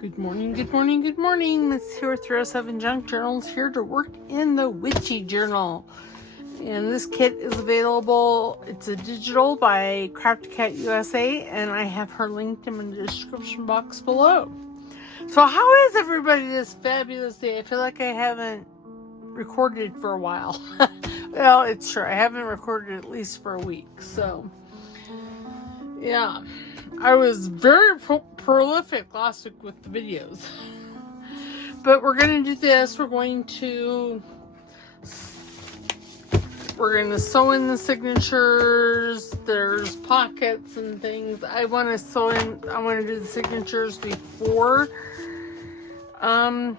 Good morning, good morning, good morning. Miss here with 307 Junk Journals, here to work in the Witchy journal. And this kit is available. It's a digital by Crafty Cat USA, and I have her linked in the description box below. So how is everybody this fabulous day? I feel like I haven't recorded for a while. Well, it's true. I haven't recorded at least for a week. So, yeah. I was very prolific last week with the videos. But we're going to do this. We're going to sew in the signatures. There's pockets and things. I want to do the signatures before. And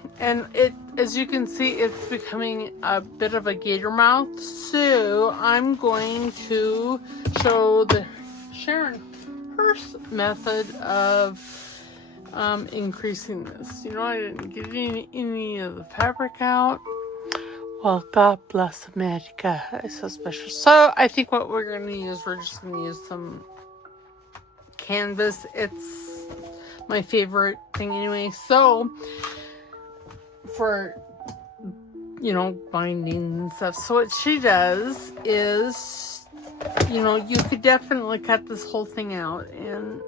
as you can see, it's becoming a bit of a gator mouth. So I'm going to show the Sharon Hurst method of increasing this. You know, I didn't get any of the fabric out. Well, God bless America. It's so special. So I think what we're going to use, we're just going to use some canvas. It's my favorite thing anyway. So for, you know, binding and stuff. So what she does is, you know, you could definitely cut this whole thing out, and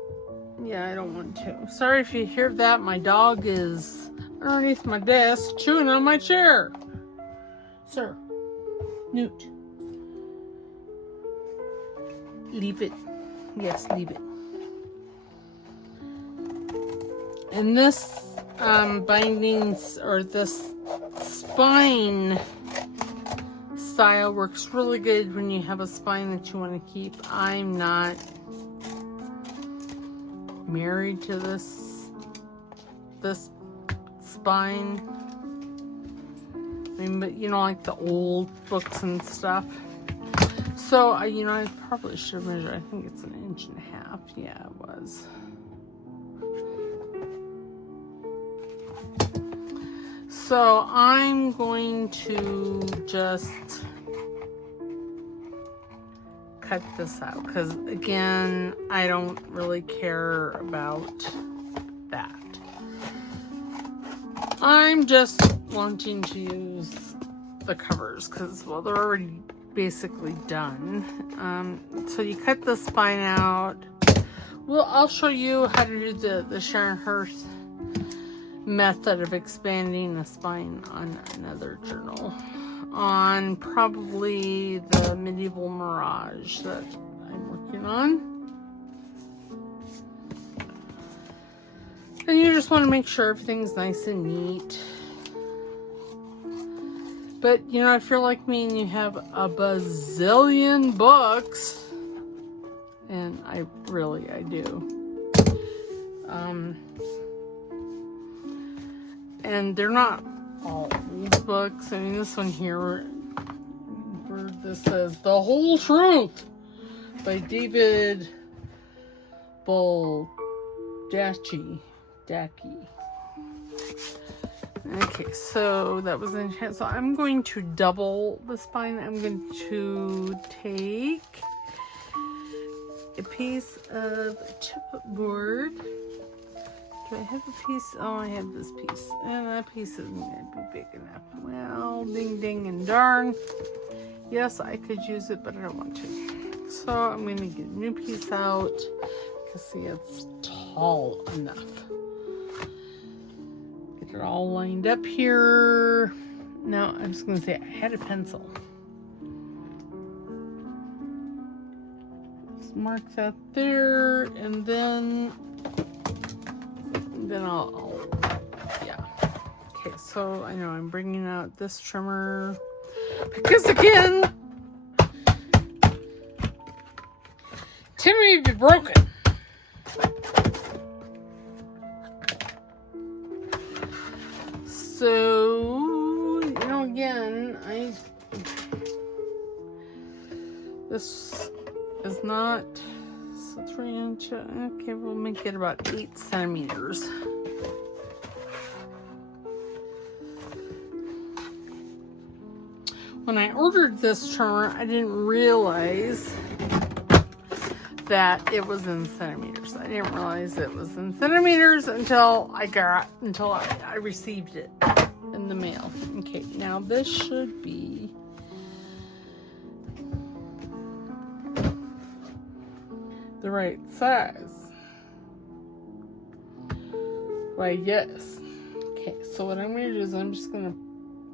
yeah, I don't want to. Sorry if you hear that. My dog is underneath my desk chewing on my chair. Sir, Newt, leave it. Yes, leave it. And this bindings, or this spine style, works really good when you have a spine that you want to keep. I'm not married to this spine. I mean, but you know, like the old books and stuff. So you know, I probably should measure. I think it's 1.5 inches. Yeah, it was. So I'm going to just cut this out because, again, I don't really care about that. I'm just wanting to use the covers because, well, they're already basically done. So you cut the spine out. Well, I'll show you how to do the Sharon Hurst method of expanding the spine on another journal, on probably the Medieval Mirage that I'm working on. And you just want to make sure everything's nice and neat. But you know, if you're like me and you have a bazillion books, and I do, and they're not all old books. I mean, this one here, this says The Whole Truth by David Baldacci. Okay, so that was in hand. So I'm going to double the spine. I'm going to take a piece of chipboard. Do I have a piece? Oh, I have this piece. And that piece isn't going to be big enough. Well, ding, ding, and darn. Yes, I could use it, but I don't want to. So I'm going to get a new piece out. Because, see, it's tall enough. Get it all lined up here. Now, I was going to say, I had a pencil. Just mark that there, and then yeah. Okay, so I know I'm bringing out this trimmer because, again, Timmy would be broken. So, you know, again, this is not, so 3 inches. Okay, we'll make it about 8 centimeters. When I ordered this trimmer, I didn't realize that it was in centimeters. I didn't realize it was in centimeters until I received it in the mail. Okay, now this should be the right size. Why, yes. Okay, so what I'm going to do is I'm just going to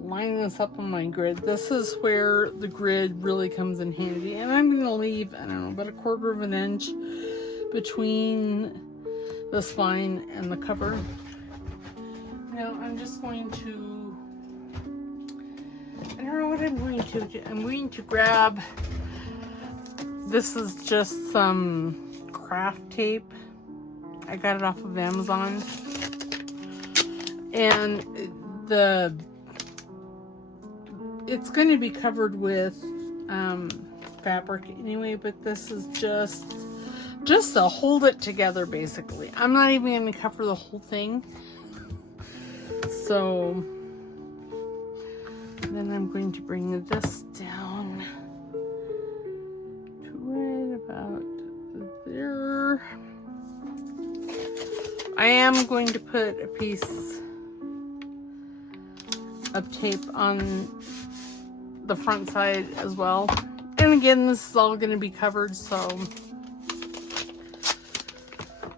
line this up on my grid. This is where the grid really comes in handy, and I'm going to leave, I don't know, about 1/4 of an inch between the spine and the cover. Now I'm just going to, I don't know what I'm going to do. I'm going to grab, this is just some craft tape. I got it off of Amazon, and it's going to be covered with fabric anyway, but this is just to hold it together, basically. I'm not even going to cover the whole thing. So then I'm going to bring this down to right about there. I am going to put a piece of tape on the front side as well. And again, this is all going to be covered, so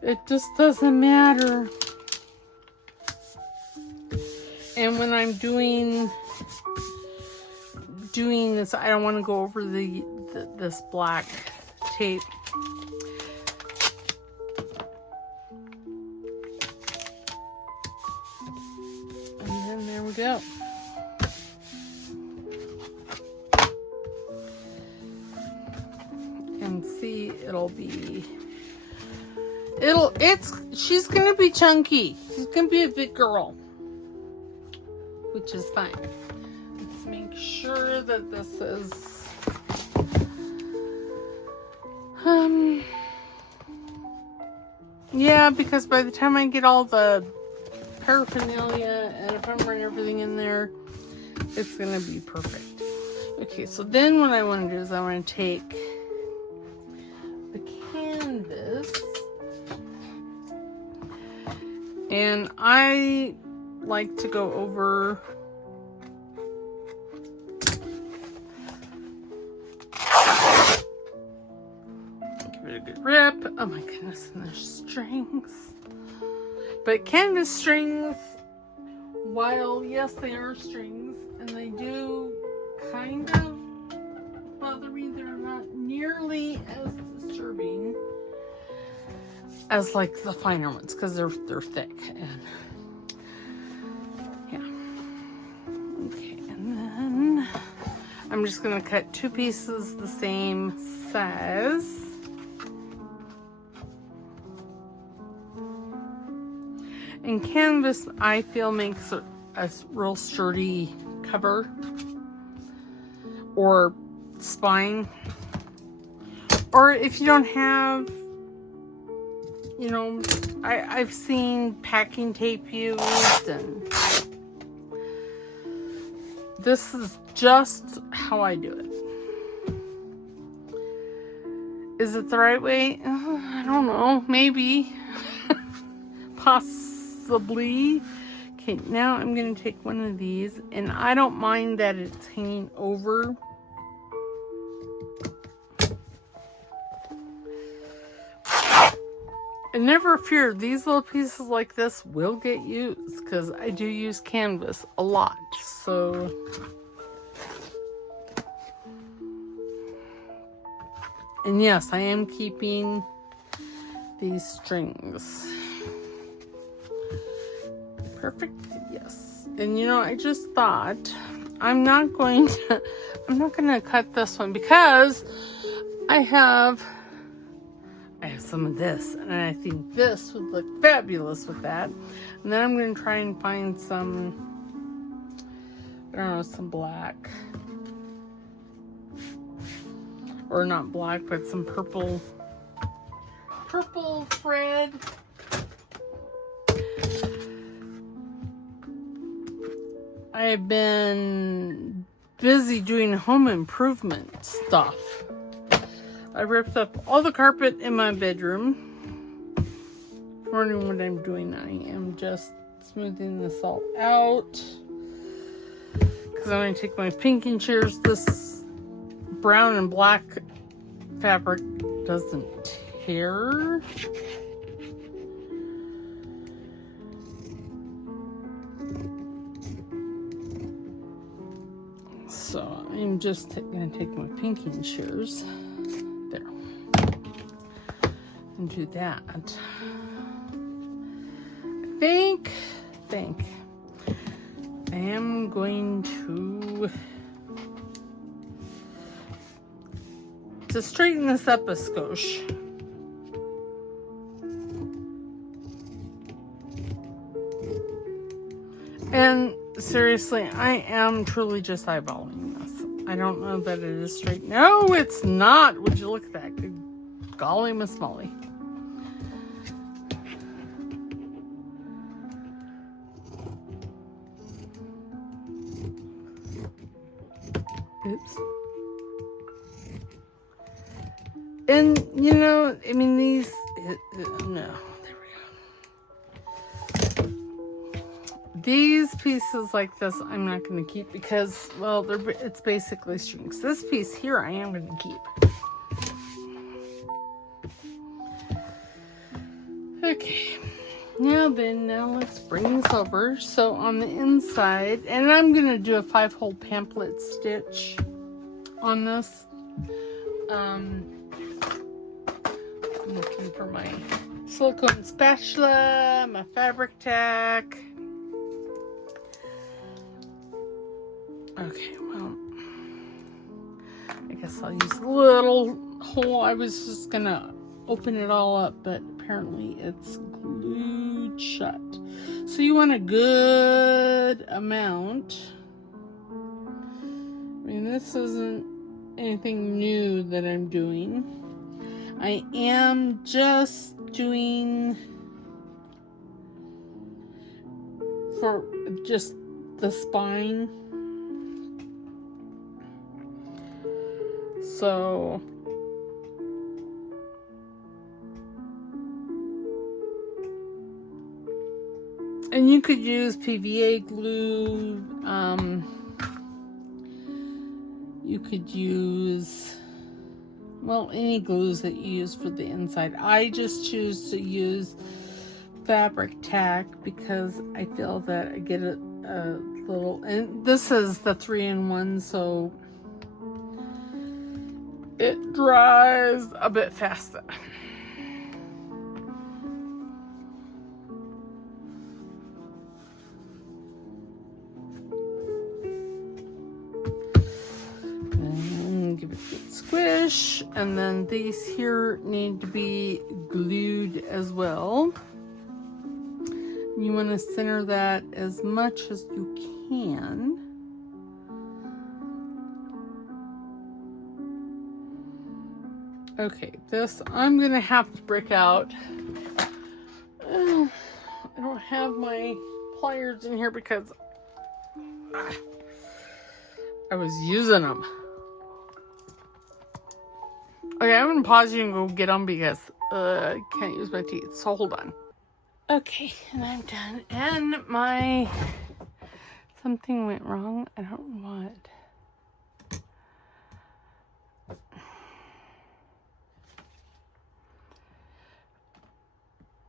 it just doesn't matter. And when I'm doing this, I don't want to go over this black tape. And then there we go. And see, she's gonna be chunky. She's gonna be a big girl, which is fine. Let's make sure that this is, yeah, because by the time I get all the paraphernalia and if I'm running everything in there, it's gonna be perfect. Okay, so then what I want to do is I want to take the canvas, and I like to go over give it a good rip. Oh my goodness, and there's strings. But canvas strings, while yes they are strings and they do kind of bother me, they're not nearly as disturbing as like the finer ones, because they're thick. And yeah. Okay, and then I'm just gonna cut 2 pieces the same size. And canvas, I feel, makes a real sturdy cover or spine. Or if you don't have, you know, I've seen packing tape used, and this is just how I do it. Is it the right way? I don't know. Maybe. Possibly. Okay, now I'm going to take one of these, and I don't mind that it's hanging over. And never fear, these little pieces like this will get used, because I do use canvas a lot. So and yes, I am keeping these strings. Perfect. Yes. And you know, I just thought I'm not going to cut this one, because I have some of this, and I think this would look fabulous with that. And then I'm going to try and find some, I don't know, some black, or not black, but some purple thread. I've been busy doing home improvement stuff I ripped up all the carpet in my bedroom. Wondering what I'm doing. I am just smoothing this all out. Because I'm going to take my pinking shears. This brown and black fabric doesn't tear. So I'm just going to take my pinking shears there and do that. I think I am going to straighten this up a skosh. And seriously, I am truly just eyeballing this. I don't know that it is straight. No, it's not. Would you look at that? Good golly, Miss Molly. Oops. And, you know, I mean, these... no. These pieces like this, I'm not going to keep because, well, it's basically strings. This piece here, I am going to keep. Okay. Now let's bring this over. So on the inside, and I'm going to do a 5-hole pamphlet stitch on this. I'm looking for my silicone spatula, my fabric tack. Okay, well, I guess I'll use a little hole. I was just gonna open it all up, but apparently it's glued shut. So you want a good amount. I mean, this isn't anything new that I'm doing. I am just doing for just the spine. So and you could use PVA glue. You could use, well, any glues that you use for the inside. I just choose to use fabric tack because I feel that I get a little, and this is the 3-in-1, so it dries a bit faster. And give it a good squish. And then these here need to be glued as well. You want to center that as much as you can. Okay, this I'm gonna have to break out. I don't have my pliers in here because I was using them. Okay, I'm gonna pause you and go get them because I can't use my teeth. So hold on. Okay, and I'm done. And something went wrong. I don't know what.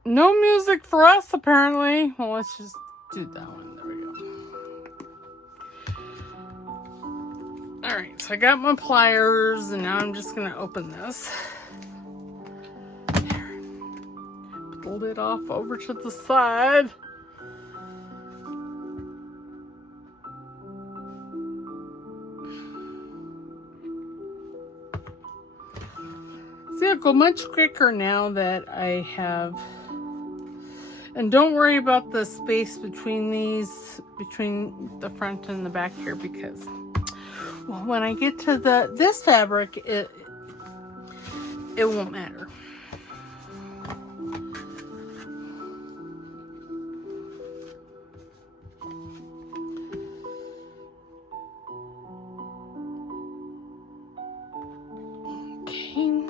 No music for us, apparently. Well, let's just do that one. There we go. Alright, so I got my pliers, and now I'm just going to open this. There. Put the lid off over to the side. See, I'll go much quicker now that I have... And don't worry about the space between these, between the front and the back here, because well, when I get to this fabric, it won't matter. Okay.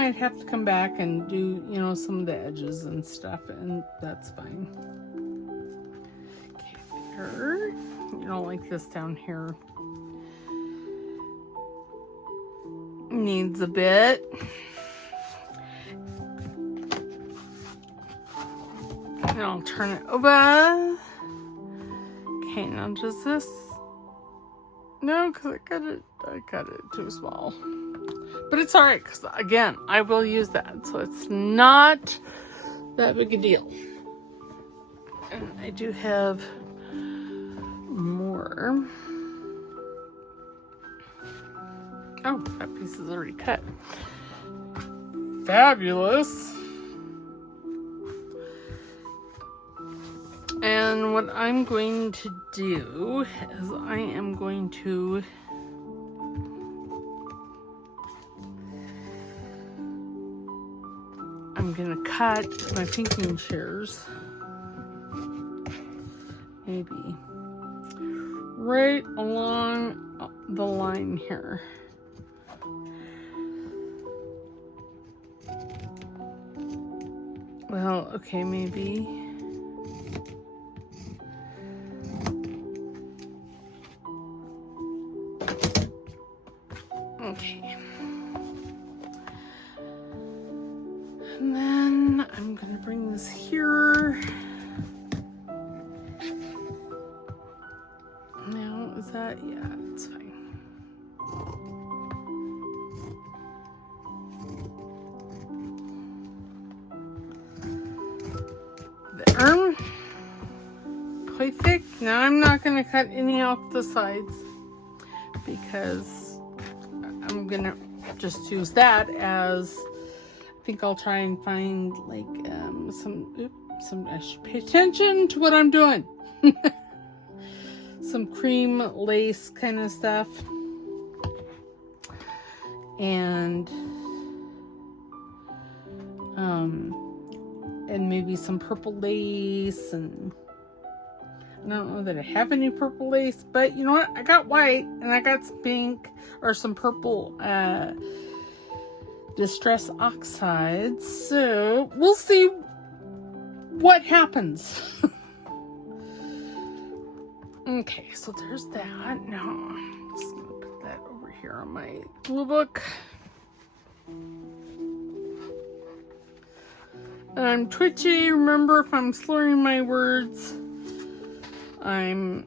might have to come back and do, you know, some of the edges and stuff, and that's fine. Okay, there. You don't like this down here. Needs a bit. And I'll turn it over. Okay, now does this? No, because I cut it too small. But it's alright, because again, I will use that. So it's not that big a deal. And I do have more. Oh, that piece is already cut. Fabulous. And what I'm going to do is I'm going to cut my pinking shears, maybe right along the line here. Well, okay, maybe. Okay. And then I'm going to bring this here. Now, is that? Yeah, it's fine. There. Quite thick. Now I'm not going to cut any off the sides because I'm going to just use that as, I think I'll try and find like I should pay attention to what I'm doing. Some cream lace kind of stuff. And maybe some purple lace, and I don't know that I have any purple lace, but you know what? I got white and I got some pink or some purple distress oxides. So we'll see what happens. Okay, so there's that. Now I'm just gonna put that over here on my glue book. And I'm twitchy. Remember, if I'm slurring my words, I'm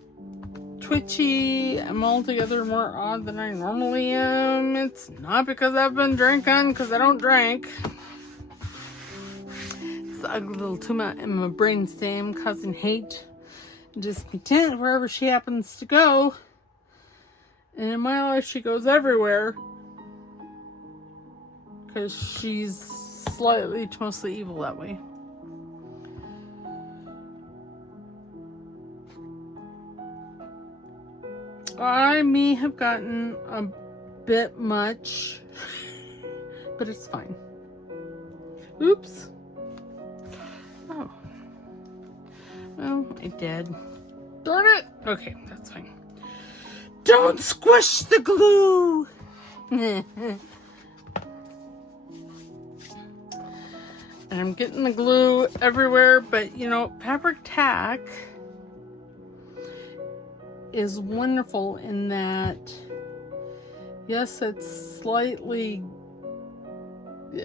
twitchy. I'm altogether more odd than I normally am. It's not because I've been drinking, because I don't drink. It's the ugly little tumor in my brainstem causing hate and discontent wherever she happens to go. And in my life, she goes everywhere because she's slightly to mostly evil that way. I may have gotten a bit much, but it's fine. Oops. Oh. Well, I did. Darn it. Okay, that's fine. Don't squish the glue. And I'm getting the glue everywhere, but you know, fabric tack is wonderful in that, yes, it's slightly,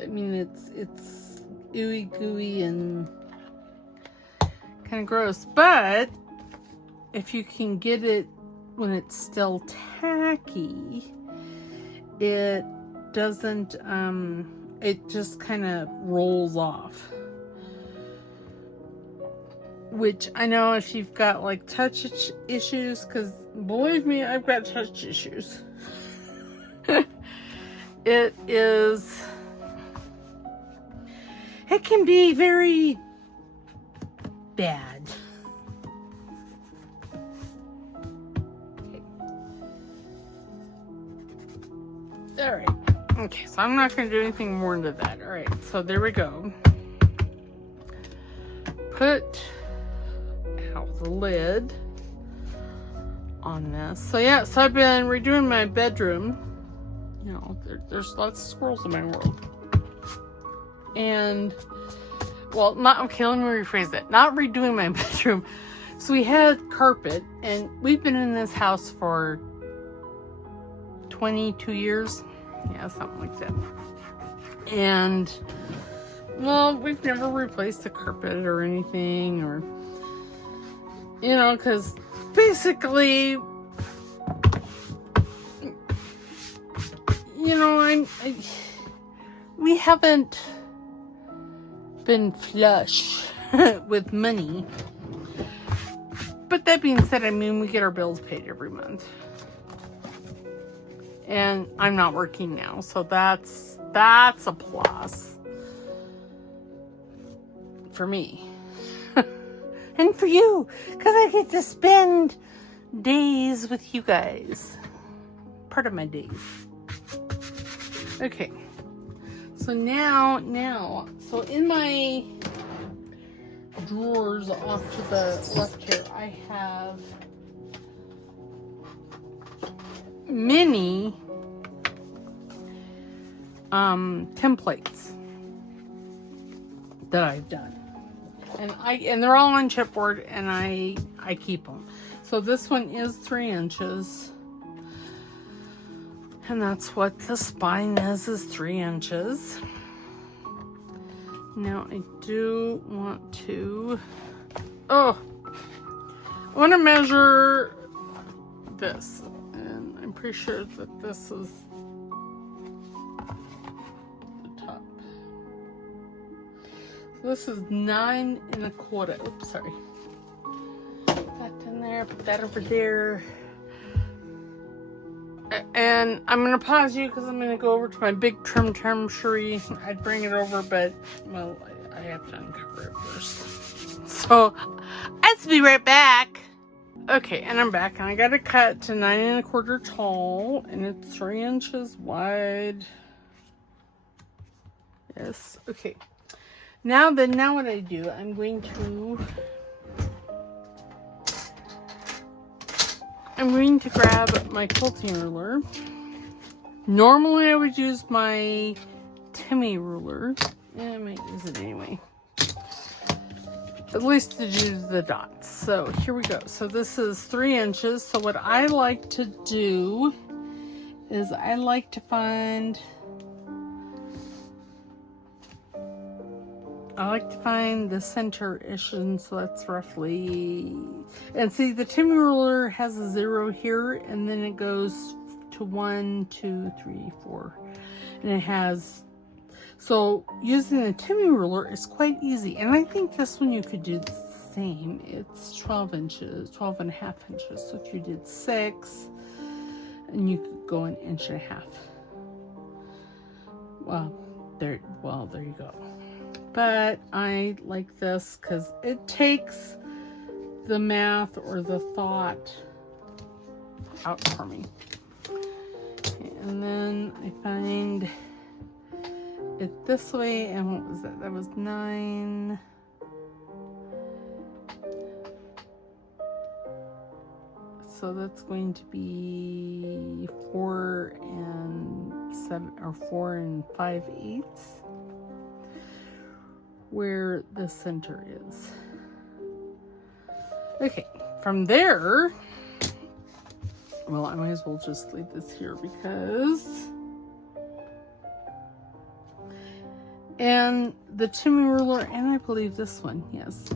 I mean, it's ooey gooey and kind of gross, but if you can get it when it's still tacky, it doesn't, it just kind of rolls off. Which I know if you've got like touch issues, because believe me, I've got touch issues. It can be very bad. Okay. All right. Okay, so I'm not going to do anything more into that. All right, so there we go. Put out the lid on this. So yeah, so I've been redoing my bedroom. You know, there's lots of squirrels in my world. And, well, okay, let me rephrase that. Not redoing my bedroom. So we had carpet, and we've been in this house for 22 years. Yeah, something like that. And, well, we've never replaced the carpet or anything, or, you know, because basically, you know, we haven't been flush with money. But that being said, I mean, we get our bills paid every month. And I'm not working now, so that's a plus for me. And for you, because I get to spend days with you guys. Part of my days. Okay. So now, so in my drawers off to the left here, I have mini templates that I've done, and they're all on chipboard, and I keep them. So this one is 3 inches, and that's what the spine is 3 inches. Now I do want to, I want to measure this, and I'm pretty sure that this is the top. So this is 9 1/4. Oops, sorry. Put that in there, put that over there. And I'm going to pause you because I'm going to go over to my big trim sherry. I'd bring it over, but, well, I have to uncover it first. So, I'll be right back. Okay, and I'm back. And I got it cut to 9 1/4 tall. And it's 3 inches wide. Yes, okay. Now what I do, I'm going to grab my quilting ruler. Normally I would use my Timmy ruler. Yeah, I might use it anyway. At least to do the dots. So here we go. So this is 3 inches. So what I like to do is I like to find the center-ish, and so that's roughly, and see, the Timmy ruler has a 0 here, and then it goes to 1, 2, 3, 4, and it has, so using the Timmy ruler is quite easy, and I think this one you could do the same. It's 12 inches, 12 and a half inches, so if you did 6, and you could go 1.5 inches. Well, there you go. But I like this because it takes the math or the thought out for me. Okay, and then I find it this way, and what was that? That was 9. So that's going to be 4 and 7, or 4 and 5/8. Where the center is. Okay, from there, well, I might as well just leave this here because, and the Timmy ruler, and I believe this one, yes,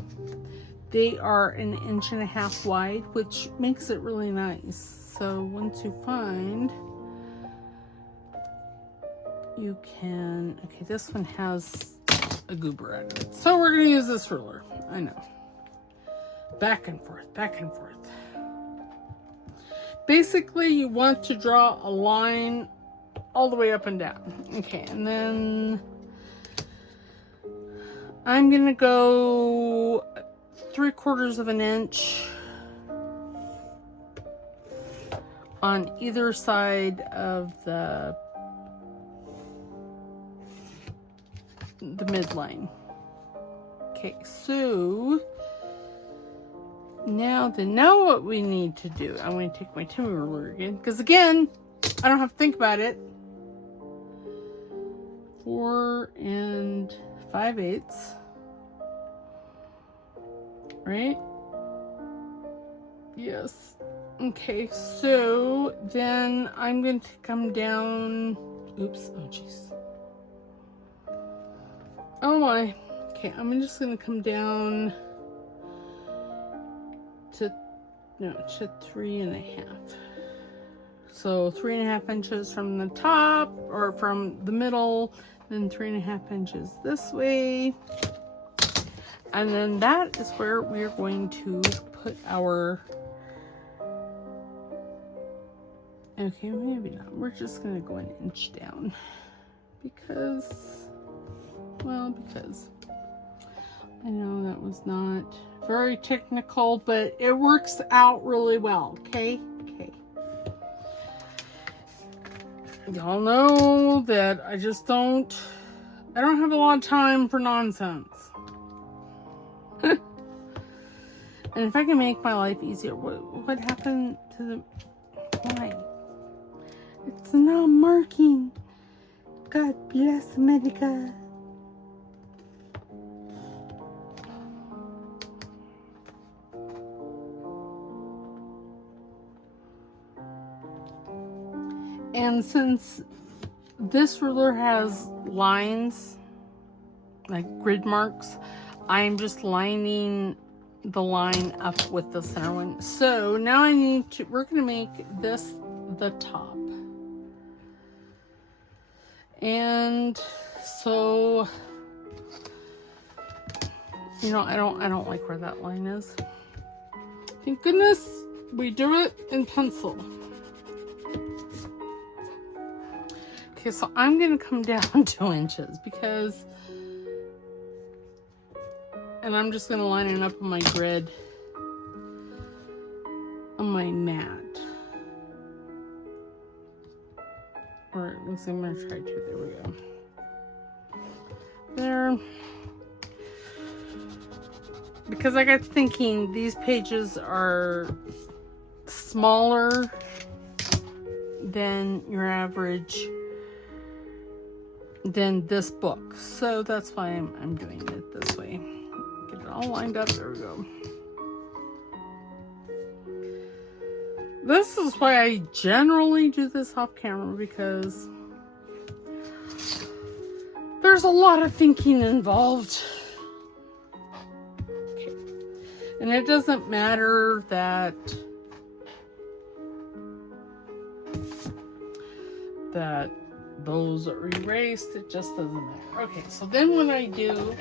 they are 1.5 inches wide, which makes it really nice. So once you find, you can, okay, this one has a goober out of it. So we're going to use this ruler. I know. Back and forth, back and forth. Basically, you want to draw a line all the way up and down. Okay, and then I'm going to go 3/4 inch on either side of the midline. Okay, so now what we need to do, I'm going to take my Timmy ruler again, because again, I don't have to think about it. 4 5/8, right? Yes. Okay, so then I'm going to come down. Oops. Oh, jeez. Oh my. Okay, I'm just going to come down to 3.5. So 3.5 inches from the top, or from the middle, then 3.5 inches this way. And then that is where we're going to put our, okay, maybe not. We're just going to go 1 inch down because, well, because I know that was not very technical, but it works out really well, okay? Okay. Y'all know that I don't have a lot of time for nonsense. And if I can make my life easier, what happened to the, why? It's not marking. God bless America. And since this ruler has lines, like grid marks, I'm just lining the line up with the center one. So now we're going to make this the top. And so, you know, I don't like where that line is. Thank goodness we do it in pencil. Okay, so I'm going to come down 2 inches because, and I'm just going to line it up on my grid, on my mat. Or at least I'm going to try to. There we go. There. Because I got thinking these pages are smaller than your average, than this book. So that's why I'm doing it this way. Get it all lined up. There we go. This is why I generally do this off camera, because there's a lot of thinking involved. Okay. And it doesn't matter that those are erased, it just doesn't matter. Okay, so then what I do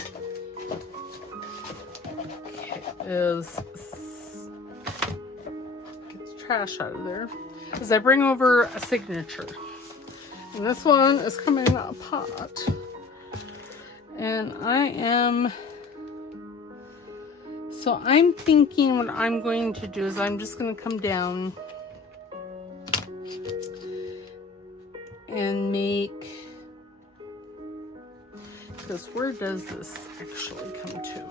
is get the trash out of there, is I bring over a signature. And this one is coming in a pot. And I'm thinking what I'm going to do is I'm just going to come down and make, because where does this actually come to?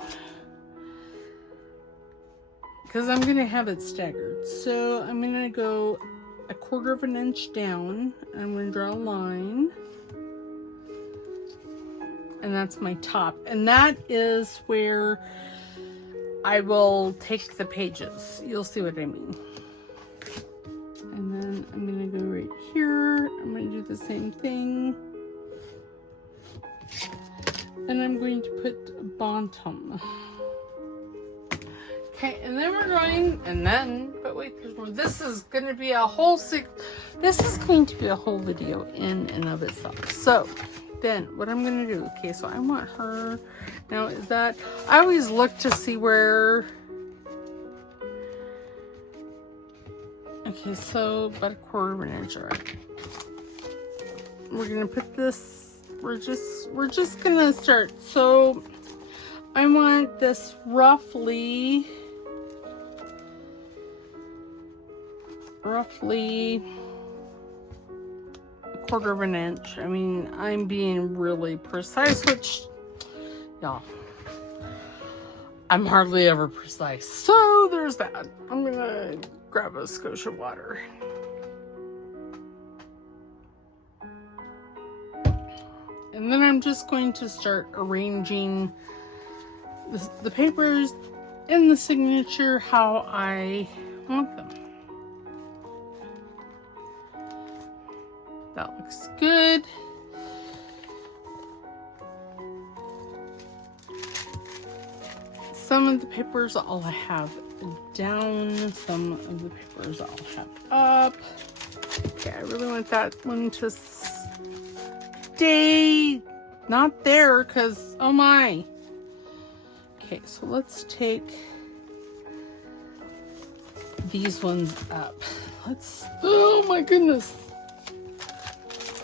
Because I'm going to have it staggered. So I'm going to go 1/4 of an inch down. I'm going to draw a line. And that's my top. And that is where I will take the pages. You'll see what I mean. And then I'm going to go right here. I'm going to do the same thing. And I'm going to put bottom. Okay, and then we're going, but wait, there's more. This is going to be a whole video in and of itself. So then what I'm going to do, okay, so I want her, now is that, I always look to see where, okay, so about 1/4 of an inch, all right. We're going to put this, we're just going to start. So I want this roughly 1/4 of an inch. I mean, I'm being really precise, which, y'all, I'm hardly ever precise. So there's that. I'm gonna grab a skosh of water. And then I'm just going to start arranging the papers and the signature how I want them. That looks good. Some of the papers I'll have down, some of the papers I'll have up. Okay, I really want that one to stay not there because, oh my. Okay, so let's take these ones up. Oh my goodness.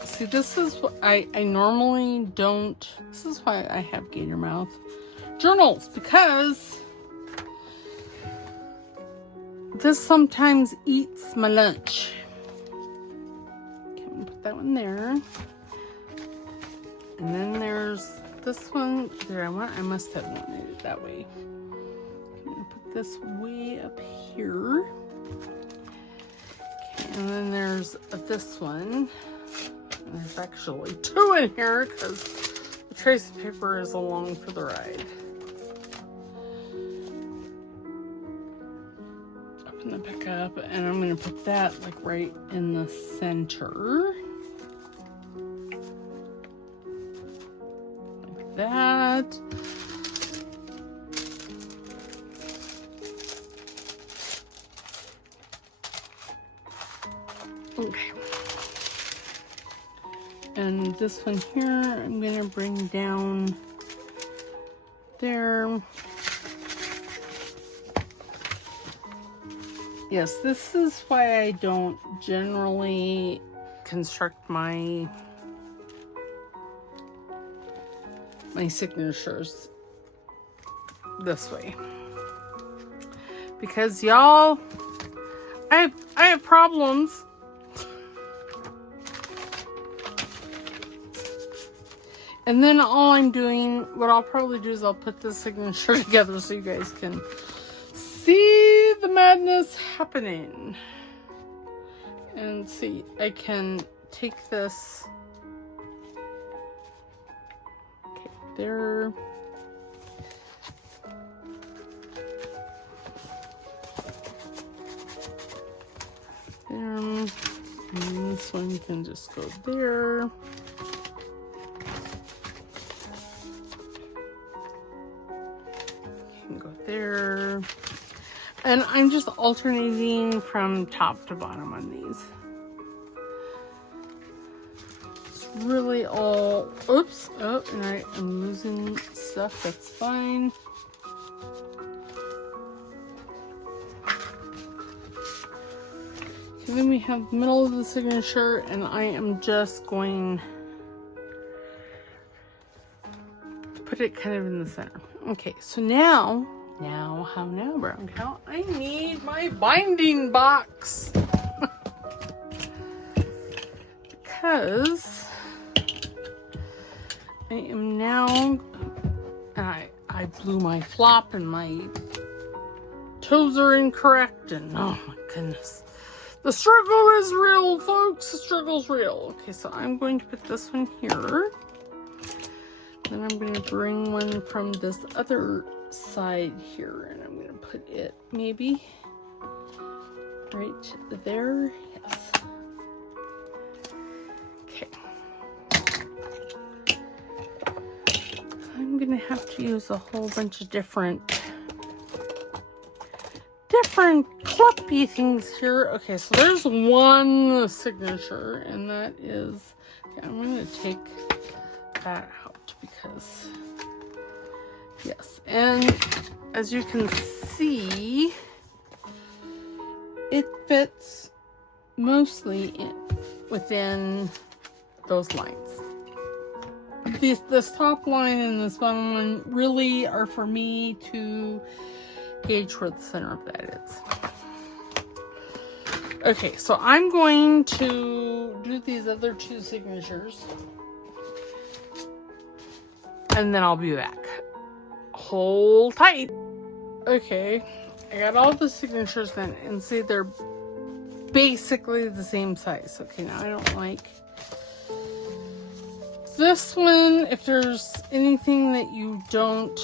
See, this is what I normally don't, this is why I have gator mouth journals, because this sometimes eats my lunch. Okay, I'm gonna put that one there. And then there's this one there. I must have wanted it that way. I'm gonna put this way up here. Okay, and then there's this one. There's actually two in here because the Tracie paper is along for the ride. Open it back up, and I'm going to put that like right in the center. Like that. Okay. And this one here, I'm going to bring down there. Yes, this is why I don't generally construct my signatures this way. Because y'all, I have problems. And then all I'm doing, what I'll probably do is I'll put the signature together so you guys can see the madness happening. And see, I can take this. Okay, there. There. And this one can just go there. There, and I'm just alternating from top to bottom on these. It's really all, oops, oh, and I am losing stuff, that's fine. Okay, then we have the middle of the signature, and I am just going to put it kind of in the center. Okay, so now, brown cow, I need my binding box. Because I am now, I blew my flop and my toes are incorrect, and oh my goodness. The struggle is real, folks, the struggle's real. Okay, so I'm going to put this one here. Then I'm going to bring one from this other side here, and I'm going to put it maybe right there. Yes. Okay. I'm going to have to use a whole bunch of different clippy things here. Okay, so there's one signature, and that is, okay, I'm going to take that out. Because, yes, and as you can see, it fits mostly within those lines. This top line and this bottom one really are for me to gauge where the center of that is. Okay, so I'm going to do these other two signatures. And then I'll be back. Hold tight. Okay, I got all the signatures then, and see they're basically the same size. Okay, now I don't like this one, if there's anything that you don't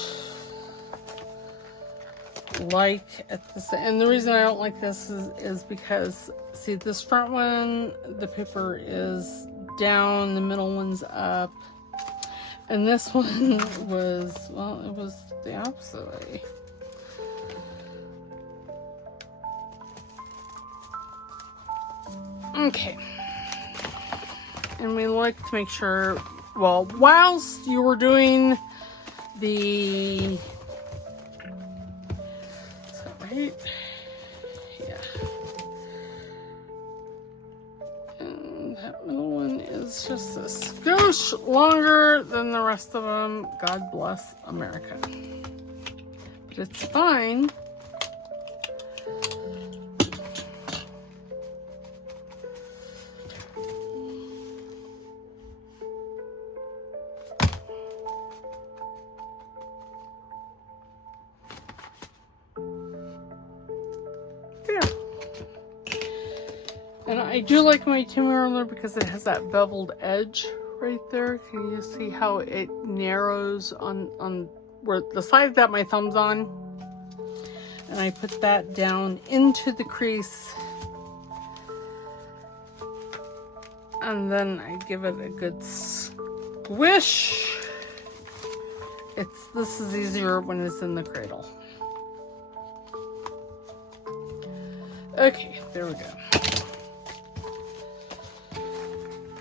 like at this, and the reason I don't like this is because, see, this front one, the paper is down, the middle one's up, and this one was, well, it was the opposite way. Okay. And we like to make sure, well, whilst you were doing the, is that right? Yeah. And that middle one is just a skosh longer than the rest of them. God bless America. But it's fine. And I do like my Timmy roller because it has that beveled edge right there. Can you see how it narrows on where the side that my thumb's on? And I put that down into the crease. And then I give it a good squish. This is easier when it's in the cradle. Okay, there we go.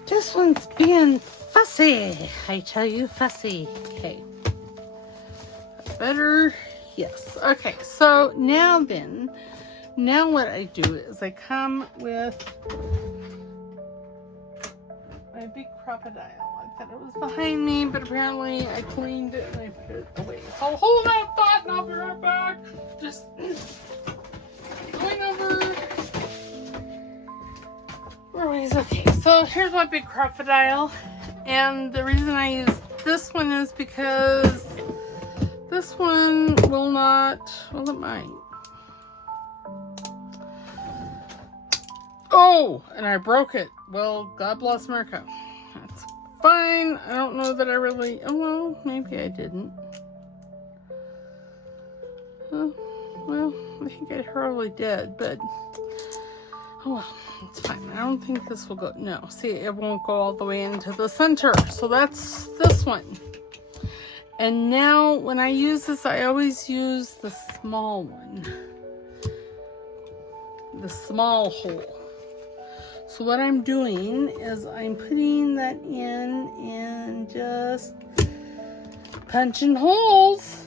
This one's being fussy. I tell you, fussy. Okay. Better? Yes. Okay, so now what I do is I come with my big crocodile. I thought it was behind me, but apparently I cleaned it and I put it away. So hold that thought and I'll be right back. Just going over. Okay, so here's my big crocodile, and the reason I use this one is because this one will not, well, it might. Oh, and I broke it. Well, God bless America. That's fine. I don't know that I really, oh, well, maybe I didn't. Well, I think I probably did, but oh well, it's fine. I don't think this will go, no, see, it won't go all the way into the center. So that's this one. And now when I use this, I always use the small one. The small hole. So what I'm doing is I'm putting that in and just punching holes.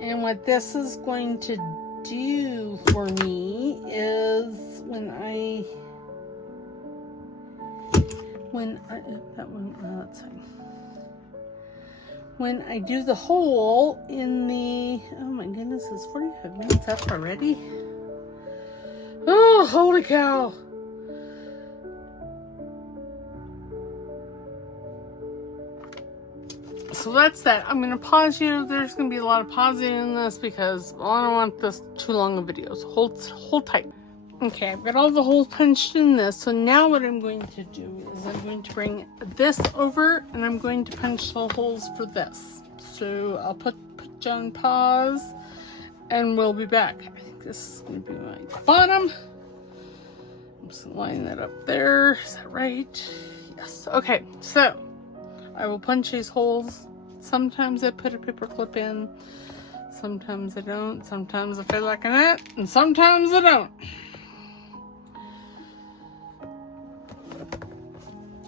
And what this is going to do for me is when I do the hole in the, oh my goodness, it's 45 minutes up already. Oh, holy cow. So that's that. I'm going to pause you. There's going to be a lot of pausing in this because, well, I don't want this too long a video. So hold tight. Okay, I've got all the holes punched in this. So now what I'm going to do is I'm going to bring this over and I'm going to punch the holes for this. So I'll put you on pause and we'll be back. I think this is going to be my bottom. I'm just going to line that up there. Is that right? Yes. Okay, so I will punch these holes. Sometimes I put a paper clip in, sometimes I don't, sometimes I feel like a nut, and sometimes I don't.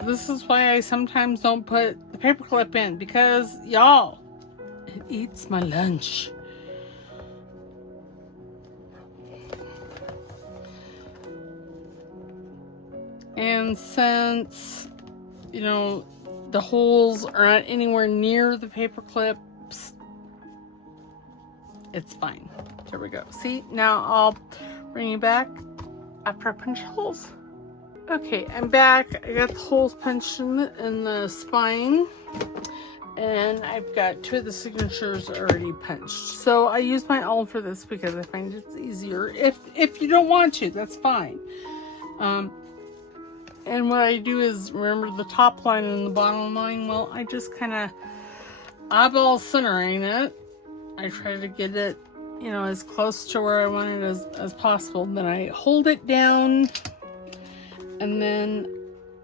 This is why I sometimes don't put the paper clip in, because y'all, it eats my lunch. And since, you know, the holes are not anywhere near the paper clips, it's fine. There we go. See, now I'll bring you back after I punch holes. Okay, I'm back. I got the holes punched in the spine. And I've got 2 of the signatures already punched. So I use my awl for this because I find it's easier. If you don't want to, that's fine. And what I do is, remember the top line and the bottom line? Well, I just kind of eyeball centering it. I try to get it, you know, as close to where I want it as possible. Then I hold it down, and then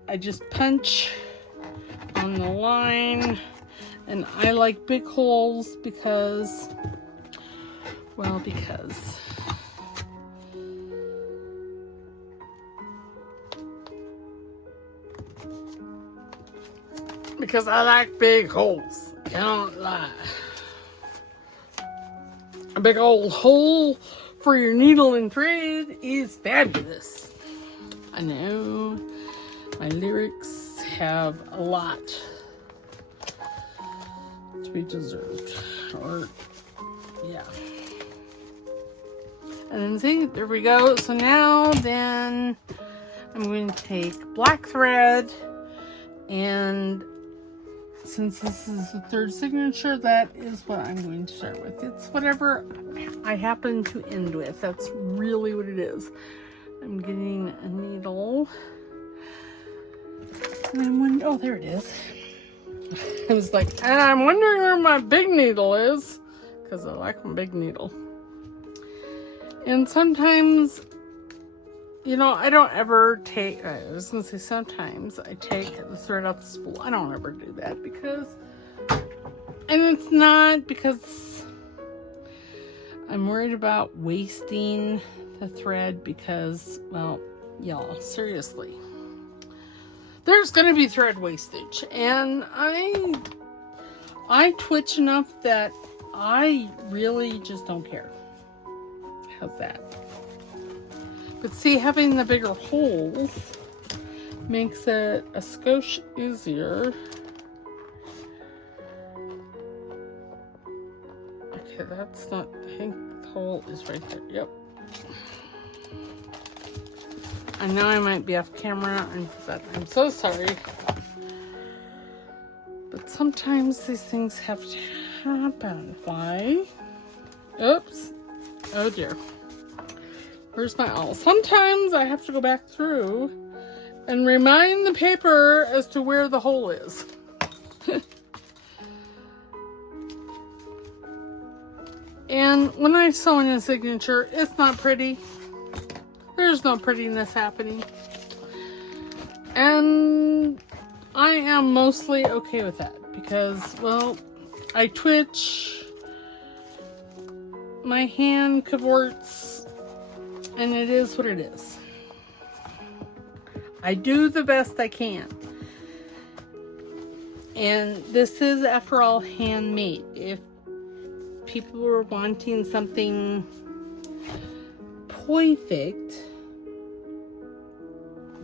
I just punch on the line. And I like big holes because I like big holes. Can't lie. A big old hole for your needle and thread is fabulous. I know my lyrics have a lot to be deserved, or yeah. And then see, there we go. So now then I'm going to take black thread, and since this is the 3rd signature, that is what I'm going to start with. It's whatever I happen to end with. That's really what it is. I'm getting a needle, and I'm wondering, oh, there it is. I was like, and I'm wondering where my big needle is, because I like my big needle. And sometimes, you know, I don't ever take, I was going to say sometimes I take the thread off the spool. I don't ever do that because, and it's not because I'm worried about wasting the thread because, well, y'all, seriously. There's going to be thread wastage, and I twitch enough that I really just don't care. How's that? But see, having the bigger holes makes it a skosh easier. Okay, that's not, I think the hole is right there. Yep. I know I might be off camera, and I'm so sorry. But sometimes these things have to happen. Why? Oops. Oh dear. Where's my awl? Sometimes I have to go back through and remind the paper as to where the hole is. And when I sew in a signature, it's not pretty. There's no prettiness happening. And I am mostly okay with that because, well, I twitch, my hand cavorts, and it is what it is. I do the best I can. And this is, after all, handmade. If people were wanting something perfect,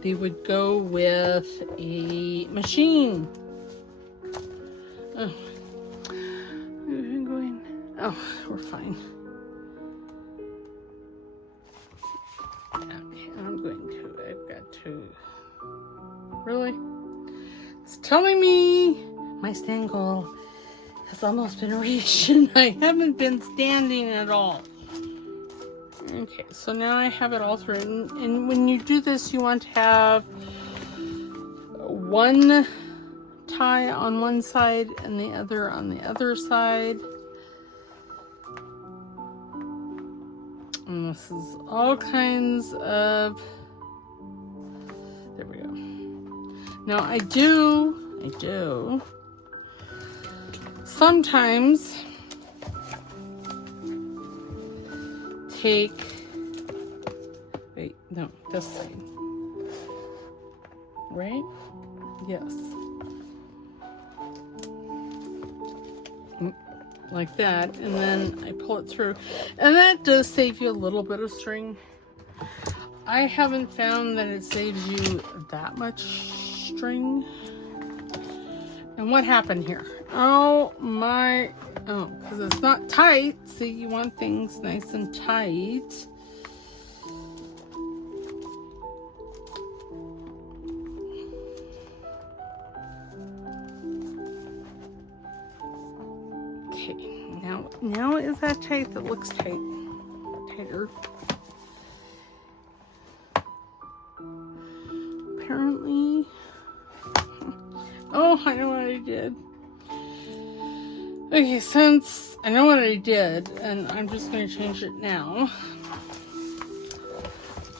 they would go with a machine. Oh, I'm going. Oh, we're fine. Okay, I'm going to. I've got to. Really? It's telling me my stand goal has almost been reached, and I haven't been standing at all. Okay, so now I have it all through, and when you do this, you want to have one tie on one side and the other on the other side. And this is all kinds of, there we go. Now I do sometimes take, wait, no, this side, right? Yes. Like that, and then I pull it through, and that does save you a little bit of string. I haven't found that it saves you that much string. And what happened here? Oh my, oh, because it's not tight. See, you want things nice and tight. Okay, now is that tight? That looks tight. Tighter. Apparently. Oh, I know what I did. Okay, since I know what I did, and I'm just going to change it now.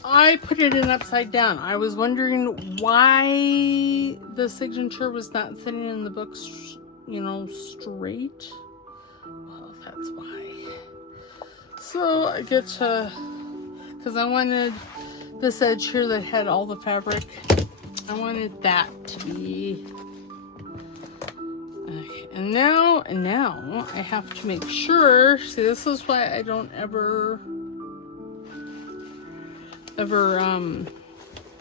I put it in upside down. I was wondering why the signature was not sitting in the book, straight. Well, that's why. So I get to, because I wanted this edge here that had all the fabric, I wanted that to be, okay, and now I have to make sure, see, this is why I don't ever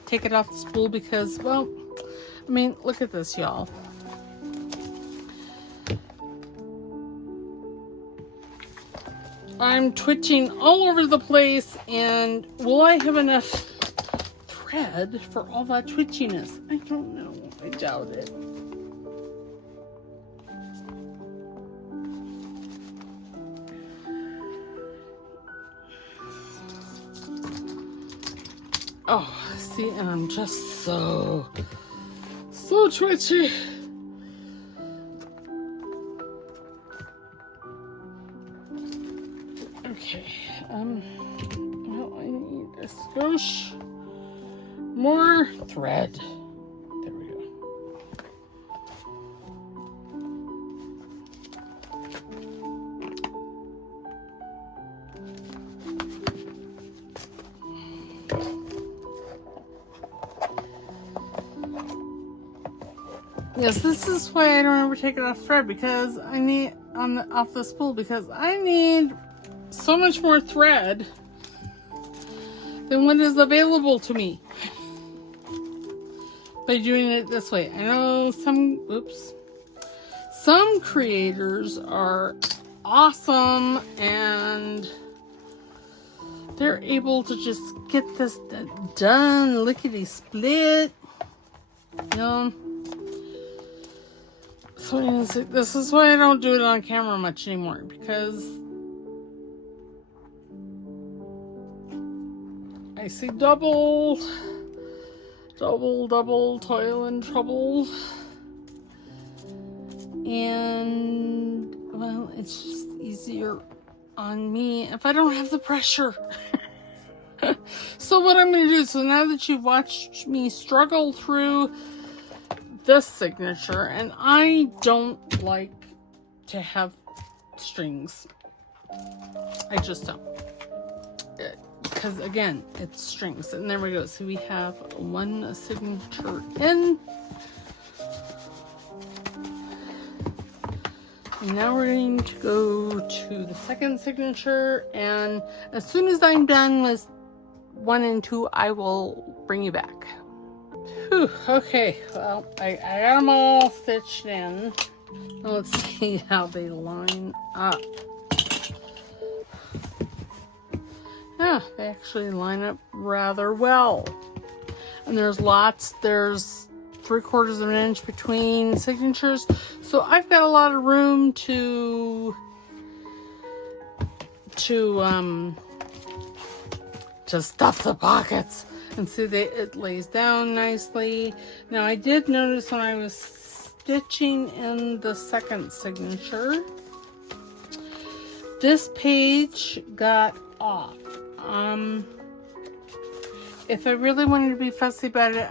take it off the spool, because, well, I mean, look at this, y'all. I'm twitching all over the place, and will I have enough thread for all that twitchiness? I don't know. I doubt it. Oh, see, and I'm just so twitchy. Okay, well, I need a skosh more thread. There we go. Yes, this is why I don't ever take it off thread, because I need off the spool, because I need so much more thread than what is available to me by doing it this way. I know some creators are awesome and they're able to just get this done lickety split. So this is why I don't do it on camera much anymore, because I see double toil and trouble. And, well, it's just easier on me if I don't have the pressure. So what I'm going to do, so now that you've watched me struggle through this signature, and I don't like to have strings. I just don't. Because again, it's strings. And there we go. So we have one signature in. And now we're going to go to the second signature. And as soon as I'm done with 1 and 2, I will bring you back. Whew, okay, well, I got them all stitched in. Now let's see how they line up. Yeah, they actually line up rather well. And there's 3/4 of an inch between signatures. So I've got a lot of room to stuff the pockets. And see, it lays down nicely. Now I did notice when I was stitching in the second signature, this page got off. If I really wanted to be fussy about it,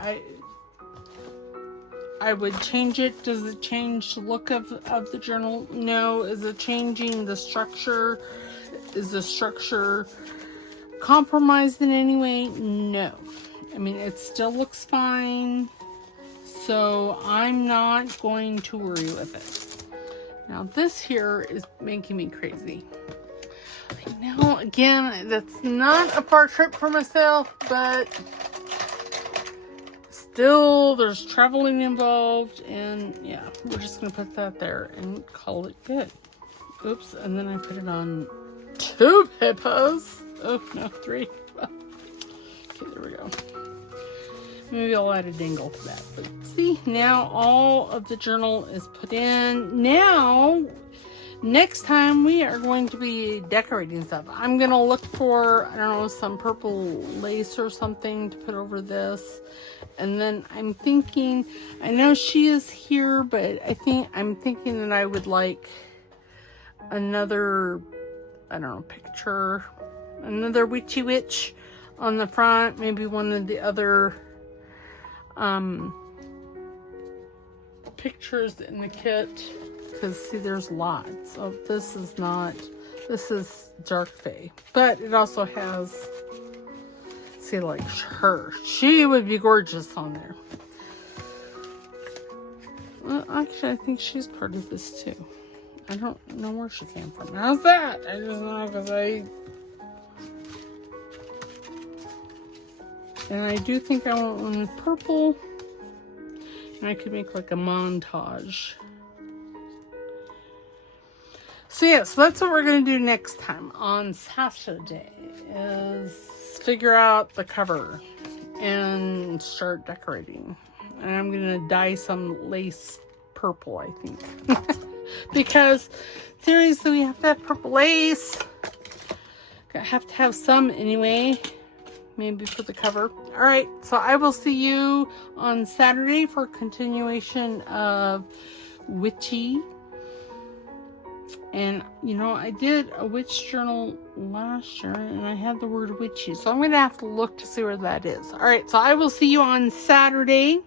I would change it. Does it change the look of the journal? No. Is it changing the structure? Is the structure compromised in any way? No. I mean, it still looks fine. So I'm not going to worry with it. Now this here is making me crazy. Okay, now again, that's not a far trip for myself, but still there's traveling involved, and yeah, we're just gonna put that there and call it good. Oops, and then I put it on 2 pippas. Oh no, 3. Okay, there we go. Maybe I'll add a dangle to that. But see, now all of the journal is put in. Now Next time we are going to be decorating stuff. I'm going to look for, I don't know, some purple lace or something to put over this. And then I'm thinking, I know she is here, but I'm thinking that I would like another, I don't know, picture, another witchy witch on the front, maybe one of the other pictures in the kit, because see, there's lots. So this is dark fae, but it also has, see, like her. She would be gorgeous on there. Well, actually, I think she's part of this too. I don't know where she came from. How's that? I just know because and I do think I want one with purple. And I could make like a montage. So yeah, so that's what we're going to do next time on Saturday, is figure out the cover and start decorating. And I'm going to dye some lace purple, I think. Because seriously, we have to have purple lace. I have to have some anyway. Maybe for the cover. Alright, so I will see you on Saturday for a continuation of Witchy. And, you know, I did a witch journal last year and I had the word witchy. So I'm going to have to look to see where that is. Alright, so I will see you on Saturday.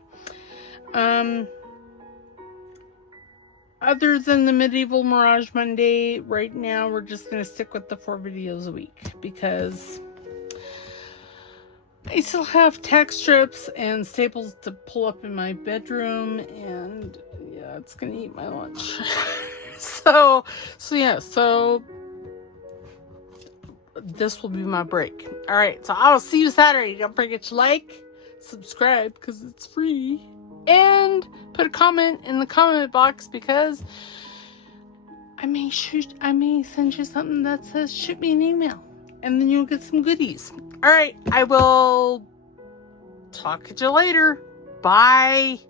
Other than the Medieval Mirage Monday, right now we're just going to stick with the 4 videos a week. Because I still have tack strips and staples to pull up in my bedroom, and yeah, it's gonna eat my lunch. so this will be my break. All right, so I'll see you Saturday. Don't forget to like, subscribe because it's free, and put a comment in the comment box because I may send you something that says shoot me an email. And then you'll get some goodies. All right, I will talk to you later. Bye.